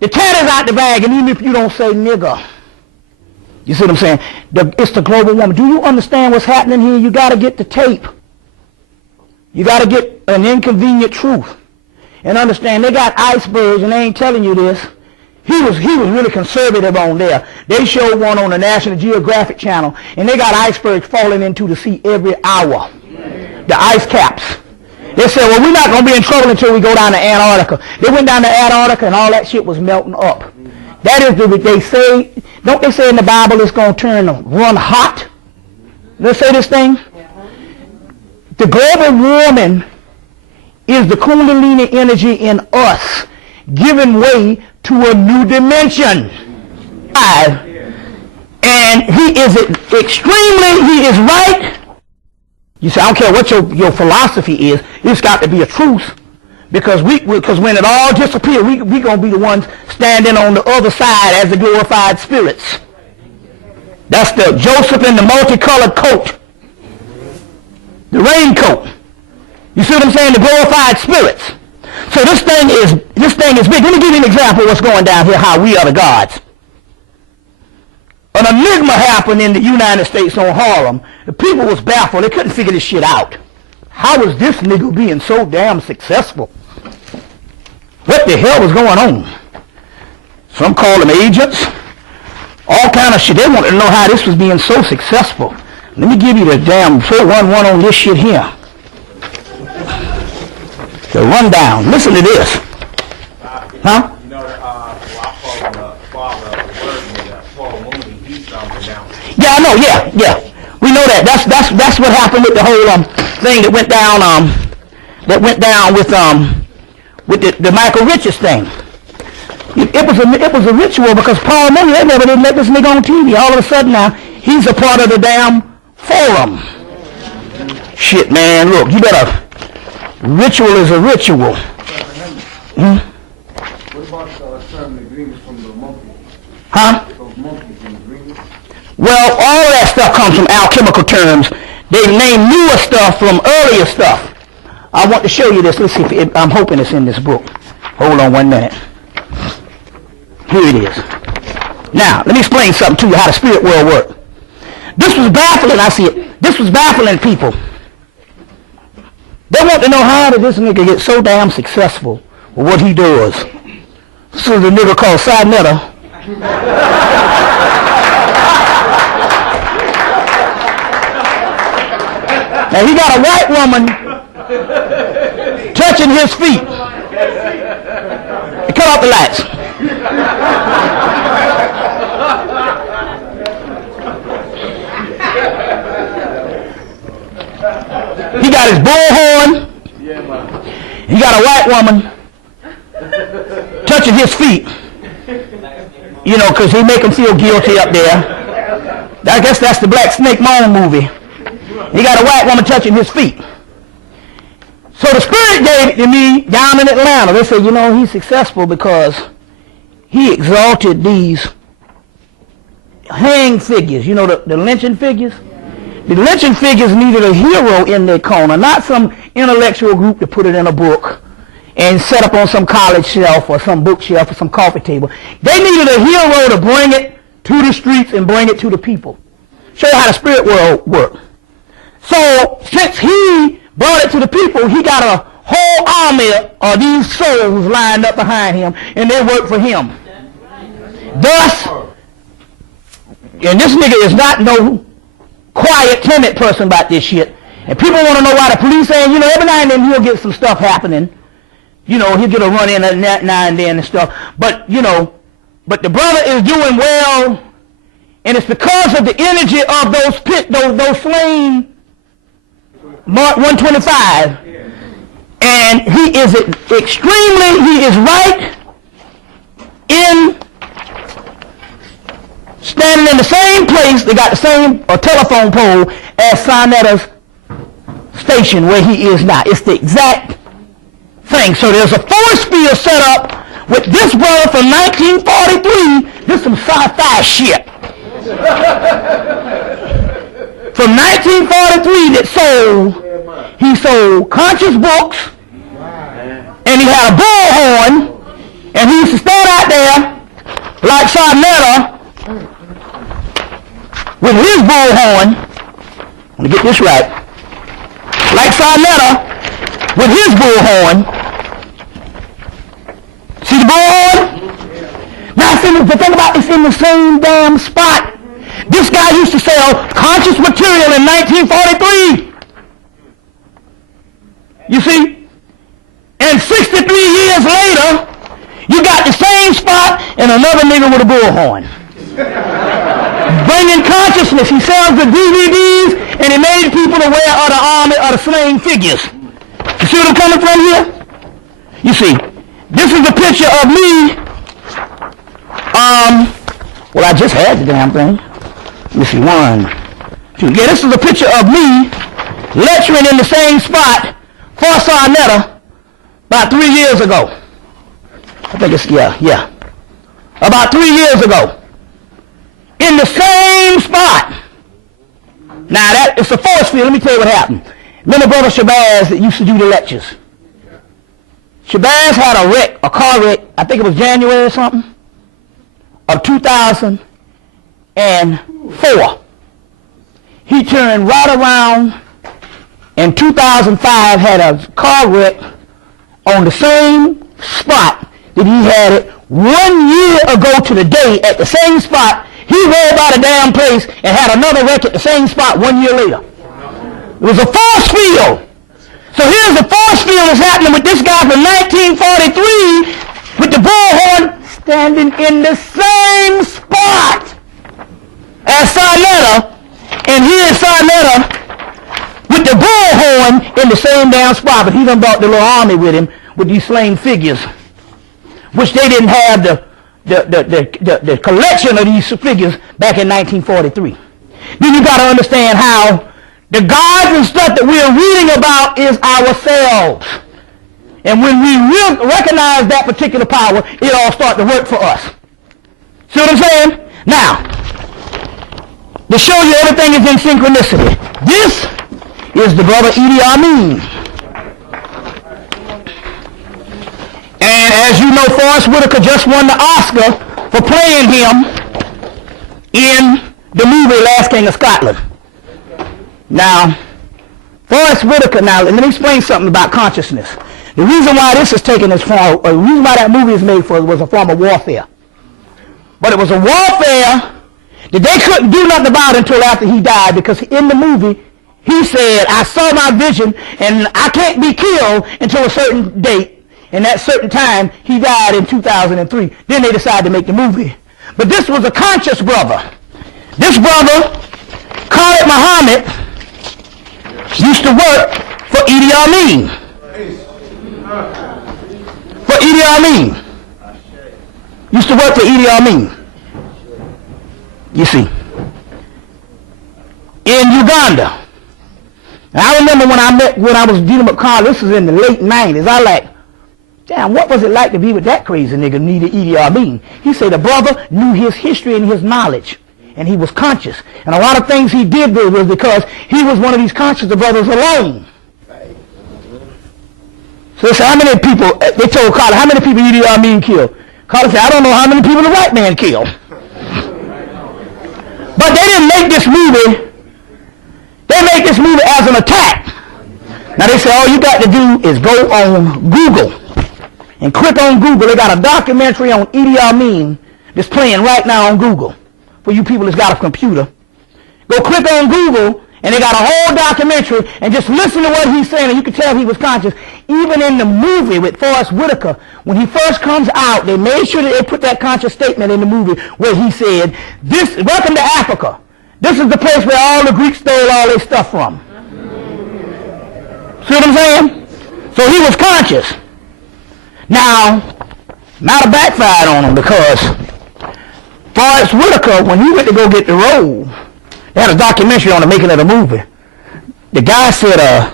The cat is out the bag, and even if you don't say nigger, you see what I'm saying? It's the global woman. Do you understand what's happening here? You got to get the tape. You got to get an inconvenient truth. And understand, they got icebergs, and they ain't telling you this. He was really conservative on there. They showed one on the National Geographic Channel, and they got icebergs falling into the sea every hour. The ice caps. They said, well, we're not going to be in trouble until we go down to Antarctica. They went down to Antarctica, and all that shit was melting up. That is what they say. Don't they say in the Bible it's going to run hot? They say this thing? The global warming is the Kundalini energy in us giving way to a new dimension. And he is right. You say, I don't care what your philosophy is, it's got to be a truth. Because when it all disappears, we going to be the ones standing on the other side as the glorified spirits. That's the Joseph in the multicolored coat. The raincoat. You see what I'm saying? The glorified spirits. So this thing is big. Let me give you an example of what's going down here, how we are the gods. An enigma happened in the United States on Harlem. The people was baffled. They couldn't figure this shit out. How was this nigga being so damn successful? What the hell was going on? Some called them agents. All kind of shit. They wanted to know how this was being so successful. Let me give you the damn 411 on this shit here. The rundown. Listen to this. Huh? You know, I call the father of the word, Paul Mooney, he's something now. Yeah, I know, yeah. We know that. That's what happened with the whole thing that went down with the Michael Richards thing. It was a ritual because Paul Mooney, they never did let this nigga on TV. All of a sudden now, he's a part of the damn forum. Shit, man, look, you better... Ritual is a ritual. What about certain agreements from the monkeys? Huh? Those monkeys and agreements? Well, all of that stuff comes from alchemical terms. They name newer stuff from earlier stuff. I want to show you this. Let's see if I'm hoping it's in this book. Hold on 1 minute. Here it is. Now, let me explain something to you how the spirit world works. This was baffling, I see it. This was baffling people. They want to know how did this nigga get so damn successful with what he does. This is a nigga called Sinetta. Now he got a white woman touching his feet. Cut off the lights. He got his bullhorn. He got a white woman touching his feet. You know, because he make him feel guilty up there. I guess that's the Black Snake Moan movie. He got a white woman touching his feet. So the spirit gave it to me down in Atlanta. They said, you know, he's successful because he exalted these hang figures. You know, the lynching figures? The lynching figures needed a hero in their corner, not some intellectual group to put it in a book and set up on some college shelf or some bookshelf or some coffee table. They needed a hero to bring it to the streets and bring it to the people. Show you how the spirit world works. So since he brought it to the people, he got a whole army of these souls lined up behind him, and they work for him. Thus, and this nigga is not no quiet, timid person about this shit. And people want to know why the police saying, you know, every now and then he'll get some stuff happening. You know, he'll get a run in now and then and stuff. But, you know, but the brother is doing well, and it's because of the energy of those slain Mark 125. And he is right in standing in the same place. They got the same telephone pole as Sinetta's station where he is now. It's the exact thing. So there's a force field set up with this brother from 1943. This is some sci-fi shit. From 1943 he sold conscious books, and he had a bullhorn, and he used to stand out there Sarnetta with his bullhorn, let me get this right, like Sarnetta with his bullhorn. See the bullhorn? Now, the thing about it's in the same damn spot. This guy used to sell conscious material in 1943. You see? And 63 years later, you got the same spot and another nigga with a bullhorn. Bringing consciousness. He sells the DVDs and he made people aware of the army or the slain figures. You see what I'm coming from here? You see, this is a picture of me. Well, I just had the damn thing. Let me see, 1, 2. Yeah, this is a picture of me lecturing in the same spot for Sarnetta about 3 years ago. I think it's, yeah. About 3 years ago. In the same spot. Now, it's a force field. Let me tell you what happened. Remember Brother Shabazz that used to do the lectures? Shabazz had a wreck, a car wreck, I think it was January or something, of 2004. He turned right around in 2005, had a car wreck on the same spot that he had it 1 year ago to the day at the same spot. He rolled by the damn place and had another wreck at the same spot 1 year later. It was a force field. So here's the force field that's happening with this guy from 1943 with the bullhorn standing in the same spot as Sarnetta, and here's Sarnetta with the bullhorn in the same damn spot, but he done brought the little army with him with these slain figures, which they didn't have the collection of these figures back in 1943. Then you got to understand how the gods and stuff that we're reading about is ourselves. And when we recognize that particular power, it all starts to work for us. See what I'm saying? Now, to show you everything is in synchronicity, this is the brother Idi Amin. And as you know, Forrest Whitaker just won the Oscar for playing him in the movie Last King of Scotland. Now, Forrest Whitaker, now let me explain something about consciousness. The reason why this is taken as form, or the reason why that movie is made for was a form of warfare. But it was a warfare that they couldn't do nothing about until after he died, because in the movie, he said, I saw my vision and I can't be killed until a certain date. And that certain time, he died in 2003. Then they decided to make the movie. But this was a conscious brother. This brother, Khalid Muhammad, used to work for Idi Amin. For Idi Amin. Used to work for Idi Amin. You see. In Uganda. And I remember when I was dealing with Carl, this was in the late 90s, I like, damn, what was it like to be with that crazy nigga, Idi Amin? He said the brother knew his history and his knowledge, and he was conscious. And a lot of things he did was because he was one of these conscious brothers alone. So they said, how many people, they told Carter, how many people Idi Amin killed? Carter said, I don't know how many people the white man killed. But they didn't make this movie, they made this movie as an attack. Now they said, all you got to do is go on Google and click on Google. They got a documentary on Idi Amin that's playing right now on Google. For you people that's got a computer. Go click on Google and they got a whole documentary and just listen to what he's saying and you can tell he was conscious. Even in the movie with Forrest Whitaker, when he first comes out, they made sure that they put that conscious statement in the movie where he said, welcome to Africa. This is the place where all the Greeks stole all their stuff from. See what I'm saying? So he was conscious. Now, might have backfired on him because Forrest Whitaker, when he went to go get the role, they had a documentary on the making of the movie. The guy said,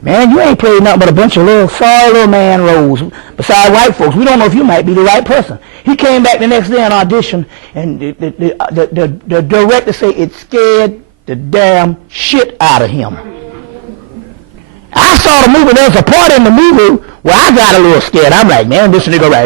man, you ain't played nothing but a bunch of sorry little man roles beside white folks. We don't know if you might be the right person. He came back the next day and auditioned, and the director said it scared the damn shit out of him. I saw the movie. There was a part in the movie where I got a little scared. I'm like, man, this nigga right here.